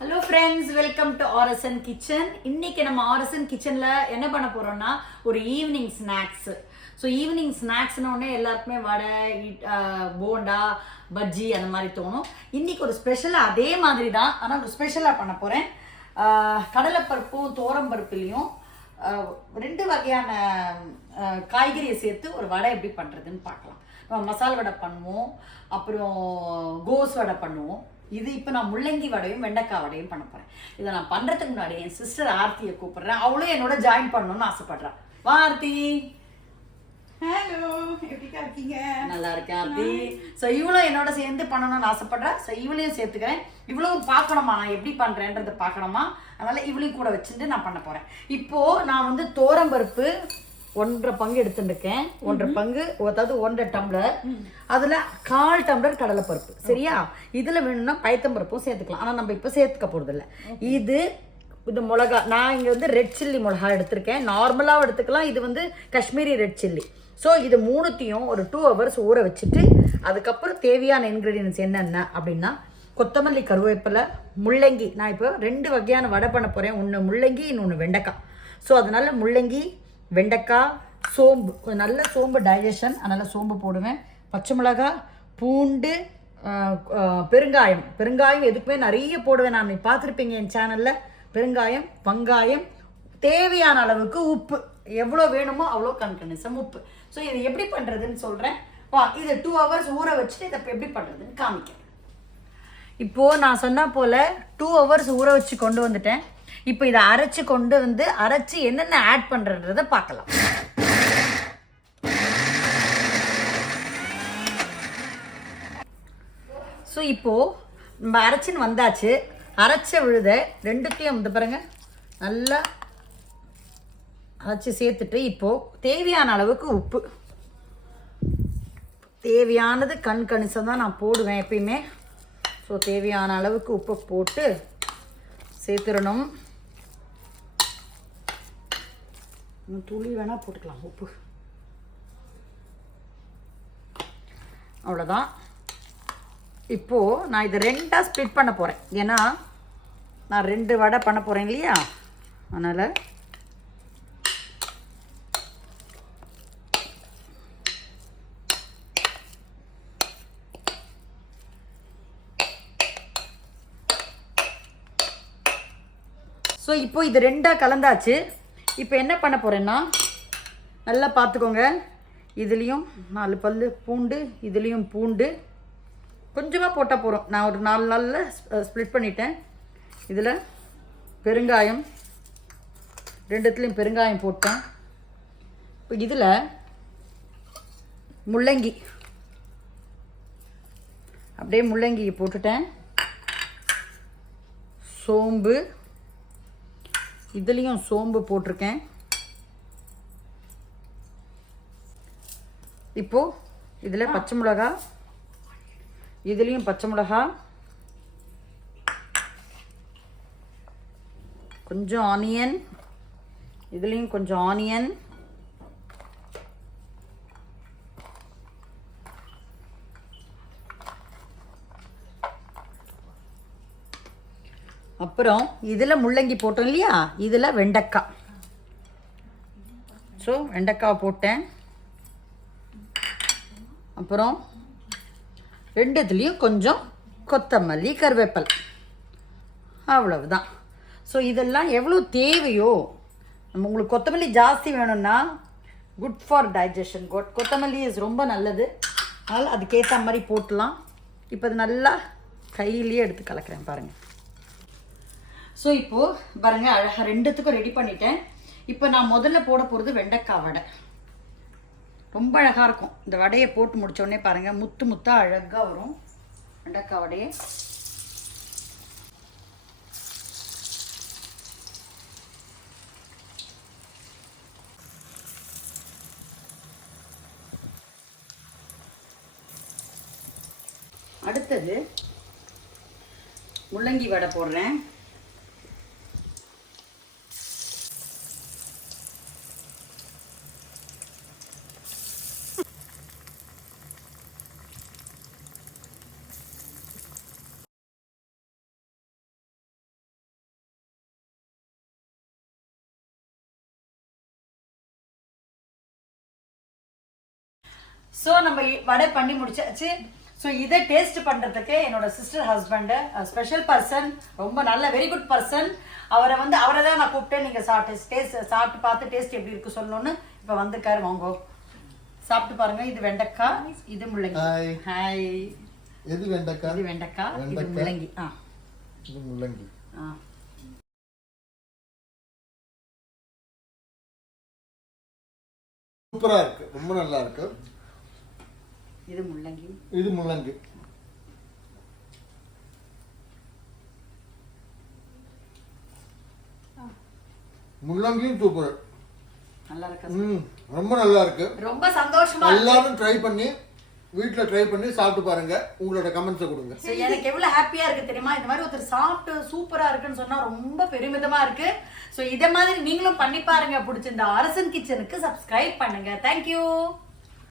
Hello friends, welcome to RSN kitchen. இன்னைக்கு நம்ம RSN கிச்சனில் என்ன பண்ண போகிறோம்னா ஒரு ஈவினிங் ஸ்நாக்ஸு. ஸோ ஈவினிங் ஸ்நாக்ஸ்னோடனே எல்லாருக்குமே வடை, போண்டா, பஜ்ஜி அந்த மாதிரி தோணும். இன்னைக்கு ஒரு ஸ்பெஷலாக அதே மாதிரி தான், ஆனால் ஒரு ஸ்பெஷலாக பண்ண போகிறேன். கடலைப்பருப்பும் தோரம்பருப்புலேயும் ரெண்டு வகையான காய்கறியை சேர்த்து ஒரு வடை எப்படி பண்ணுறதுன்னு பார்க்கலாம். நம்ம மசால் வடை பண்ணுவோம், அப்புறம் கோஸ் வடை பண்ணுவோம். இது இப்போ நான் முள்ளங்கி வடையும் வெண்டைக்காய் வடையும் பண்ண போகிறேன். இதை நான் பண்ணுறதுக்கு முன்னாடி என் சிஸ்டர் ஆர்த்தியை கூப்பிட்றேன். அவளும் என்னோட ஜாயின் பண்ணணும்னு ஆசைப்படுறான். வா ஆர்த்தி. ஹலோ, எப்படிக்கா இருக்கீங்க? நல்லா இருக்கேன் ஆர்த்தி. ஸோ இவளும் என்னோட சேர்ந்து பண்ணணும்னு ஆசைப்படுறேன். ஸோ இவளையும் சேர்த்துக்கிறேன். இவ்வளவு பார்க்கணுமா நான் எப்படி பண்ணுறேன்றதை பார்க்கணுமா, அதனால இவளையும் கூட வச்சுட்டு நான் பண்ண போகிறேன். இப்போது நான் வந்து தோரம்பருப்பு 1.5 பங்கு எடுத்துருக்கேன். 1.5 பங்கு, அதாவது 1.5 டம்ளர். அதில் 1/4 டம்ளர் கடலைப்பருப்பு. சரியா? இதில் வேணும்னா பயத்தம்பருப்பும் சேர்த்துக்கலாம், ஆனால் நம்ம இப்போ சேர்த்துக்க போகிறதில்ல. இது மிளகா, நான் இங்கே வந்து ரெட் சில்லி மிளகா எடுத்திருக்கேன். நார்மலாக எடுத்துக்கலாம், இது வந்து காஷ்மீரி ரெட் சில்லி. ஸோ இது மூணுத்தையும் ஒரு 2 hours ஊற வச்சுட்டு அதுக்கப்புறம் தேவையான இன்க்ரீடியன்ஸ் என்னென்ன அப்படின்னா கொத்தமல்லி, கருவேப்பிலை, முள்ளங்கி. நான் இப்போ 2 வகையான வடை பண்ண போகிறேன். ஒன்று முள்ளங்கி, இன்னொன்று வெண்டைக்காய். ஸோ அதனால் முள்ளங்கி, வெண்டைக்காய், சோம்பு, நல்ல சோம்பு டைஜஷன், அதனால் சோம்பு போடுவேன். பச்சை மிளகாய், பூண்டு, பெருங்காயம் எதுக்குமே நிறைய போடுவேன். நான் பார்த்துருப்பீங்க என் சேனலில். பெருங்காயம், வெங்காயம், தேவையான அளவுக்கு உப்பு, எவ்வளோ வேணுமோ அவ்வளோ கன்கனிசம் உப்பு. ஸோ இதை எப்படி பண்ணுறதுன்னு சொல்கிறேன். இதை 2 hours ஊற வச்சுட்டு இதை எப்படி பண்ணுறதுன்னு காமிக்கிறேன். இப்போது நான் சொன்ன போல் 2 hours ஊற வச்சு கொண்டு வந்துட்டேன். இப்போ இதை அரைச்சி என்னென்ன ஆட் பண்ணுறன்றதை பார்க்கலாம். ஸோ இப்போது நம்ம அரைச்சின்னு வந்தாச்சு. அரைச்ச விழுத ரெண்டுத்தையும் இந்த பாருங்க நல்லா அரைச்சி சேர்த்துட்டு இப்போது தேவையான அளவுக்கு உப்பு, தேவையானது கணிசம் தான் நான் போடுவேன் எப்பயுமே. ஸோ தேவையான அளவுக்கு உப்பை போட்டு சேர்த்துடணும். துளி வேணால் போட்டுக்கலாம் உப்பு. அவ்வளோதான். இப்போது நான் இதை 2ஆக ஸ்ப்ளிட் பண்ண போகிறேன். ஏன்னா நான் 2 வடை பண்ண போகிறேன் இல்லையா, அதனால் ஸோ இப்போ இது 2ஆக கலந்தாச்சு. இப்போ என்ன பண்ண போகிறேன்னா, நல்லா பார்த்துக்கோங்க, இதுலேயும் 4 பல் பூண்டு, இதுலேயும் பூண்டு கொஞ்சமாக போட்டால் போகிறோம். நான் ஒரு 4 நாளில் ஸ்ப்ளிட் பண்ணிட்டேன். இதில் பெருங்காயம், 2த்துலேயும் பெருங்காயம் போட்டேன். இப்போ இதில் முள்ளங்கி, அப்படியே முள்ளங்கி போட்டுட்டேன். சோம்பு, இதுலேயும் சோம்பு போட்டிருக்கேன். இப்போது இதில் பச்சை மிளகா, இதுலேயும் பச்சை மிளகா, கொஞ்சம் ஆனியன், இதுலேயும் கொஞ்சம் ஆனியன், அப்புறம் இதில் முள்ளங்கி போட்டோம் இல்லையா, இதில் வெண்டைக்காய். ஸோ வெண்டைக்காய் போட்டேன். அப்புறம் 2த்துலேயும் கொஞ்சம் கொத்தமல்லி, கருவேப்பிலை, அவ்வளவுதான். ஸோ இதெல்லாம் எவ்வளோ தேவையோ, உங்களுக்கு கொத்தமல்லி ஜாஸ்தி வேணும்னா குட் ஃபார் டைஜஷன், கொத்தமல்லி இஸ் ரொம்ப நல்லது, அதனால் அதுக்கேற்ற மாதிரி போட்டலாம். இப்போ அது நல்லா கையிலேயே எடுத்து கலக்கிறேன் பாருங்கள். ஸோ இப்போது பாருங்கள், அழகாக 2த்துக்கும் ரெடி பண்ணிட்டேன். இப்போ நான் முதல்ல போட போகிறது வெண்டைக்காய் வடை. ரொம்ப அழகாக இருக்கும். இந்த வடையை போட்டு முடித்தோடனே பாருங்கள், முத்து முத்தாக அழகாக வரும் வெண்டைக்காய் வடையை. அடுத்தது முள்ளங்கி வடை போடுறேன். ஸோ நம்ம வடை பண்ணி முடிச்சாச்சு. ஸோ இதை டேஸ்ட் பண்றதுக்கு என்னோட சிஸ்டர் ஹஸ்பண்ட் ஸ்பெஷல் பர்சன், ரொம்ப நல்ல வெரி குட் பர்சன். அவரை தான் நான் கூப்பிட்டேன். நீங்க சாப்பிட்டு பார்த்து டேஸ்ட் எப்படி இருக்கு சொல்லணும்னு இப்ப வந்திருக்காரு. வாங்கோ சாப்பிட்டு பாருங்க. இது வெண்டைக்காய், இது முள்ளங்கி. ஹாய். எது வெண்டைக்காய்? இது வெண்டைக்காய், இது முள்ளங்கி. இது முள்ளங்கி. சூப்பரா இருக்கு, ரொம்ப நல்லா இருக்கு. இது முள்ளங்கி, இது முள்ளங்கி. முள்ளங்கியும் சூப்பர், நல்லா இருக்கு. ரொம்ப நல்லா இருக்கு. ரொம்ப சந்தோஷமா எல்லாரும் ட்ரை பண்ணி வீட்ல ட்ரை பண்ணி சாப்பிட்டு பாருங்க. உங்களோட கமெண்ட்ஸை கொடுங்க. ஸோ எனக்கு எவ்வளவு ஹாப்பியா இருக்கு தெரியுமா? இந்த மாதிரி ஒருத்தர் சாப்பிட்டு சூப்பரா இருக்குன்னு சொன்னா ரொம்ப பெருமிதமா இருக்கு. ஸோ இதை மாதிரி நீங்களும் பண்ணி பாருங்க. பிடிச்சிருந்தா அரசன் கிச்சனுக்கு சப்ஸ்கிரைப் பண்ணுங்க. தேங்க்யூ.